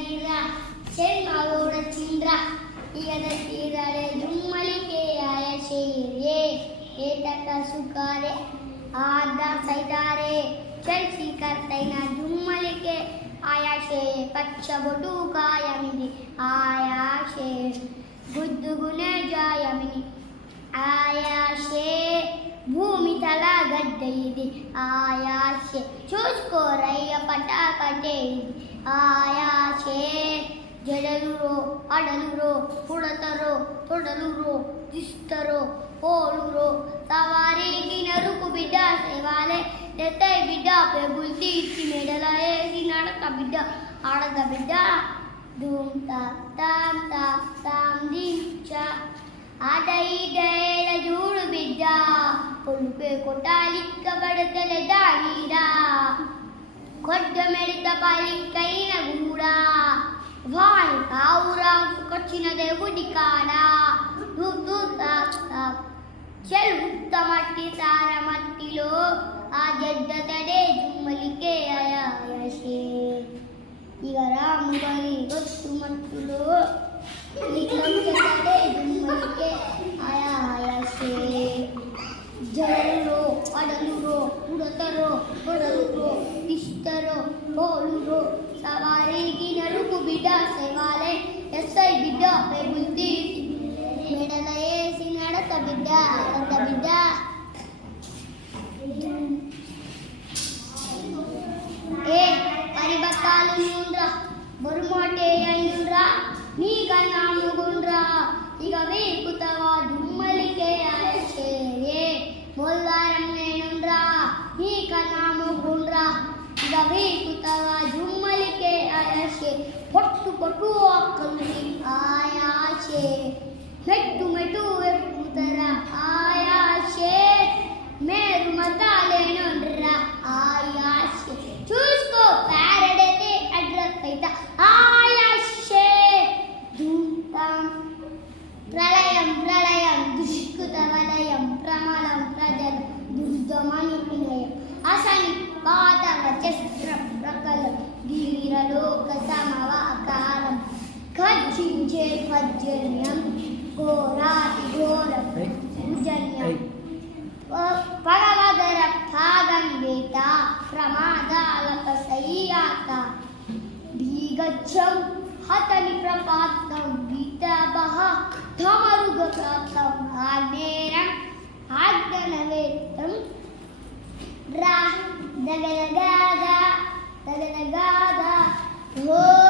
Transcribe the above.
ತೀರ ಚೆನ್ನಗೋಡ ಚಿಂದ್ರ ಈಗದ ತೀರರೆ ಜುಮ್ಮಲಿಕೆಯಾಯ ಶೇರೆ ಏತಕ ಸುಖಾರೆ ಆದ ಸೈತಾರೆ ಚಲ್ಸಿ ಕರ್ತೈನ ಜುಮ್ಮಲಿಕೆ ಆಯಾಶೆ ಪಚ್ಚ ಬೊಟು ಕಾಯಮಿನಿ ಆಯಾಶೆ ಗುದ್ದು ಗುಣೆ ಜಾಯಮಿನಿ ఆయాషే భూమి తల గడ్డ ఇది ఆయాషే చూసుకోరయ్య పటాకటే ఇది ఆయాషే జడలురో అడలురో పుడతరో తొడలురో దిస్తరో పోలురో సవారికి నరుకు బిడ్డ సేవాలే ఎత్తై బిడ్డ పెగులు తీసి మెడల వేసి నడక బిడ్డ ఆడక బిడ్డ ధూమ్ తామ్ తామ్ తామ్ తామ్ దించ ఆటైటైల చూడు బిడ్డ పొలుపే కొట్టాలిక్కబడతల దాడిరా కొడ్డ మెడత పలిక్కైన కూడా వాని కావురాకొచ్చిన దేవుడి కాడా చెల్లుత్త మట్టి సార మట్టిలో ఆ జడ్డ తడే జుమ్మలికే అయాయసే ఇక రాముగని గొత్తు మట్టులో జడలురో అడలురో పుడతరో పొడలురో దిస్తరో పోలురో సవారికి నరుకు బిడ్డ సేవాలే ఎస్ఐ బిడ్డ పెగుల్తి మెడల వేసి నడత బిడ్డ ఆడత బిడ్డ ఏ పరిబత్తాలు నూండ్రా బొరుమోటే అయ్యుండ్రా నీ కన్నా ముగుండ్రా ఇక వేకుతవా జుమ్మలికే ఆయాషే మొల్లారం నేనుండ్రా నీ కన్నా ముగుండ్రా ఇక వేకుతవా జుమ్మలికే ఆయాషే పొట్టు పొట్టు అక్కలు ఆయాషే మెట్టు మెట్టు ఎక్కుతరా ఆయాషే మేరు మతాలేనుండ్రా ఆయాషే చూసుకో ప్యారడైతే అడ్రస్ అయితే ప్రళయం ప్రళయం దుష్కృత వలయం ప్రమలం ప్రజల దుర్దమని వినయం అసని పాతవ చస్త్ర ప్రకలం గిరిరలోక సమవాకారం ఖర్జించే పర్జన్యం ఘోరాతి ఘోర పూజన్యం పగవదర భాగం వేత ప్రమాదాలక సయ్యాత భీగచ్చం హతని ప్రపాతం గీతబహ ధమరుగతం ఆగ్నేరం ఆగ్నవేతం రా దగనగాద ఓ